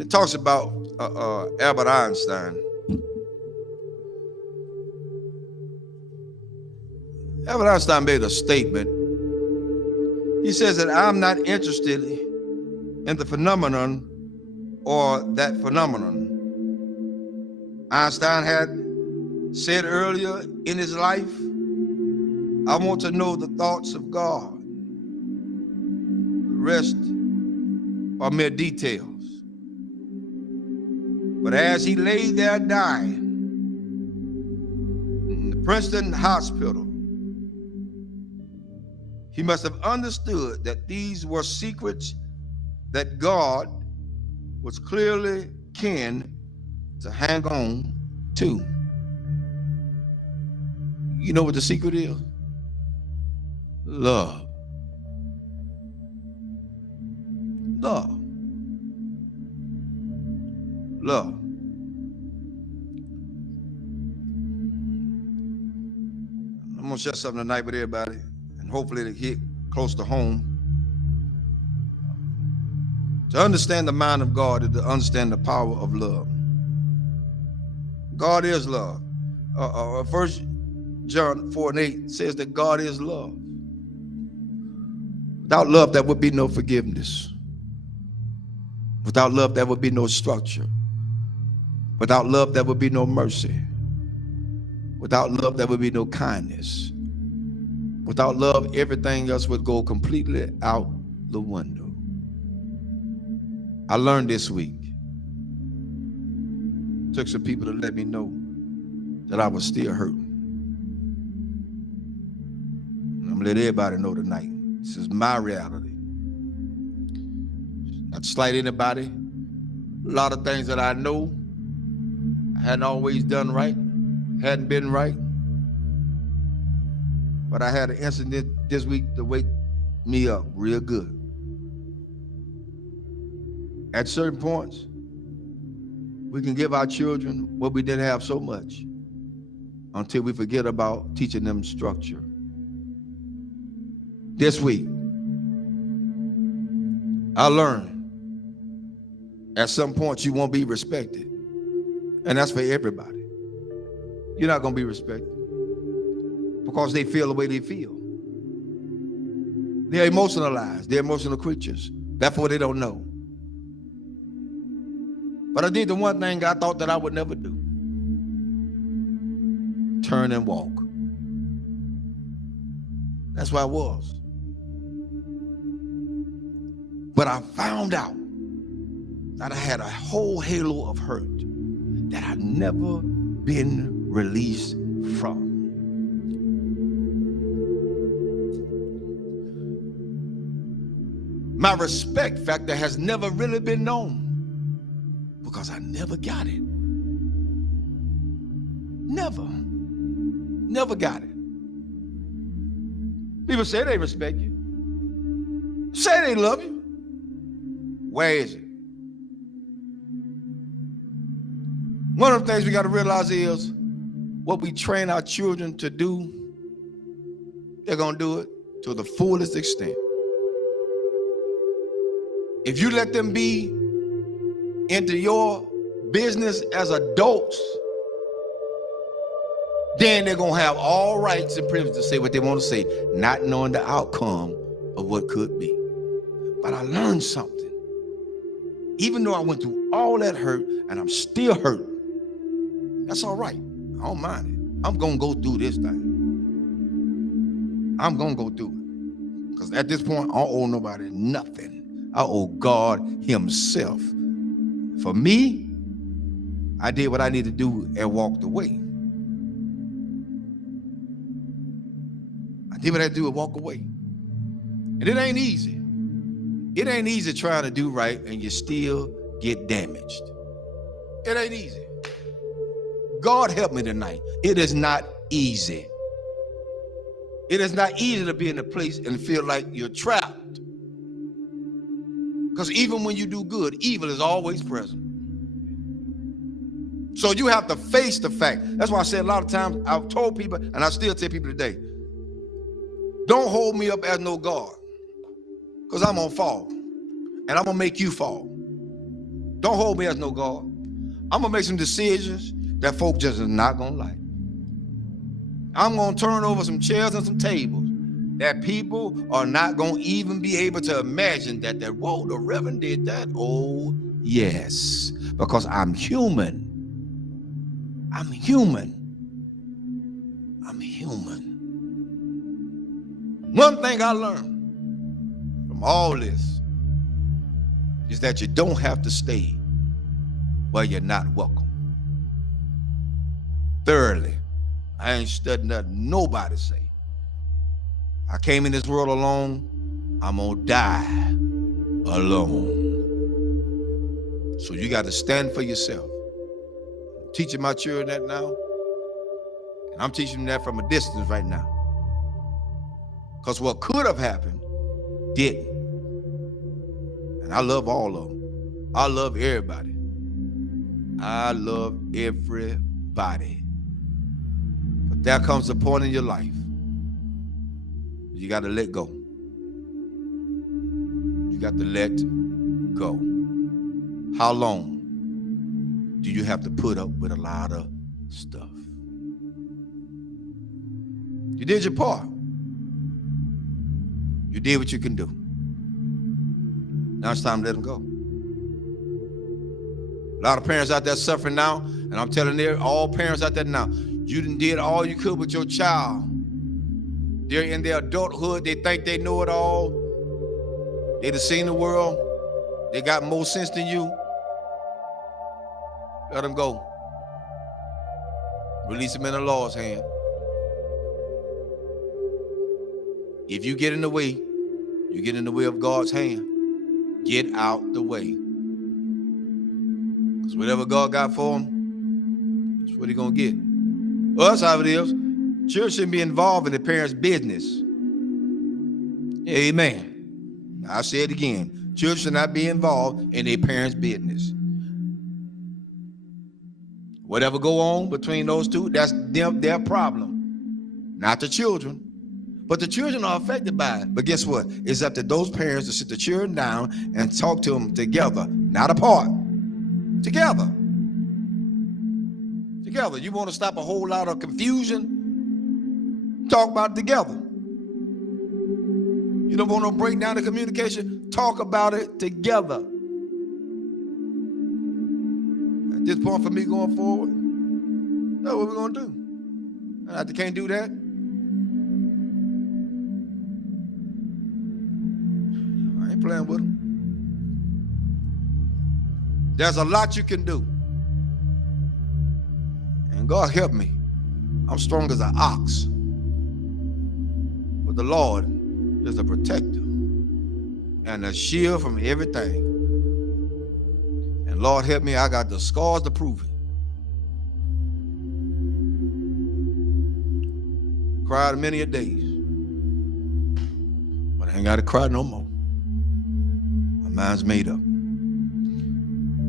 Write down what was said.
It talks about Albert Einstein. Albert Einstein made a statement. He says that I'm not interested in the phenomenon or that phenomenon. Einstein had said earlier in his life, I want to know the thoughts of God. The rest are mere details. But as he lay there dying in the Princeton hospital, he must have understood that these were secrets that God was clearly keen to hang on to. You know what the secret is? Love. Love. Love. I'm going to share something tonight with everybody, and hopefully it'll hit close to home. To understand the mind of God is to understand the power of love. God is love. 1 John 4:8 says that God is love. Without love, there would be no forgiveness. Without love, there would be no structure. Without love, there would be no mercy. Without love, there would be no kindness. Without love, everything else would go completely out the window. I learned this week. Took some people to let me know that I was still hurting. And I'm gonna let everybody know tonight. This is my reality. Not to slight anybody. A lot of things that I know I hadn't always done right, hadn't been right. But I had an incident this week to wake me up real good. At certain points, we can give our children what we didn't have so much until we forget about teaching them structure. This week, I learned at some point you won't be respected. And that's for everybody. You're not going to be respected because they feel the way they feel. They're emotionalized. They're emotional creatures. Therefore, they don't know. But I did the one thing I thought that I would never do. Turn and walk. That's where I was. But I found out that I had a whole halo of hurt that I'd never been released from. My respect factor has never really been known because I never got it. Never got it. People say they respect you. Say they love you. Where is it? One of the things we got to realize is what we train our children to do, they're going to do it to the fullest extent. If you let them be into your business as adults, then they're going to have all rights and privileges to say what they want to say, not knowing the outcome of what could be. But I learned something. Even though I went through all that hurt and I'm still hurting, that's all right. I don't mind it. I'm going to go through this thing. I'm going to go through it. Because at this point, I don't owe nobody nothing. I owe God himself. For me, I did what I needed to do and walked away. I did what I had to do and walk away. And it ain't easy. It ain't easy trying to do right and you still get damaged. It ain't easy. God help me tonight. It is not easy. It is not easy to be in a place and feel like you're trapped. Because even when you do good, evil is always present. So you have to face the fact. That's why I said a lot of times, I've told people, and I still tell people today, don't hold me up as no God. Because I'm going to fall. And I'm going to make you fall. Don't hold me as no God. I'm going to make some decisions that folk just is not going to like. I'm going to turn over some chairs and some tables that people are not going to even be able to imagine that, whoa, the Reverend did that. Oh, yes, because I'm human. I'm human. I'm human. One thing I learned from all this is that you don't have to stay where you're not welcome. Thirdly, I ain't studying nothing nobody say. I came in this world alone. I'm gonna die alone. So you got to stand for yourself. I'm teaching my children that now, and I'm teaching them that from a distance right now. Because what could have happened didn't. And I love all of them. I love everybody. I love everybody. But there comes a point in your life you got to let go. You got to let go. How long do you have to put up with a lot of stuff? You did your part. You did what you can do. Now it's time to let them go. A lot of parents out there suffering now, and I'm telling all parents out there now, you done did all you could with your child. They're in their adulthood. They think they know it all. They done seen the world. They got more sense than you. Let them go. Release them in the Lord's hand. If you get in the way, you get in the way of God's hand. Get out the way. Because whatever God got for them, that's what he's going to get. Well, that's how it is. Children shouldn't be involved in the parents' business. Amen. I'll say it again. Children should not be involved in their parents' business. Whatever go on between those two, that's their problem. Not the children. But the children are affected by it. But guess what? It's up to those parents to sit the children down and talk to them together, not apart. Together. Together. You want to stop a whole lot of confusion? Talk about it together. You don't want to break down the communication? Talk about it together. At this point for me going forward, that's what we're going to do. And if they can't do that, I ain't playing with them. There's a lot you can do. And God help me. I'm strong as an ox. But the Lord is a protector and a shield from everything. And Lord help me, I got the scars to prove it. Cried many a days. But I ain't got to cry no more. My mind's made up.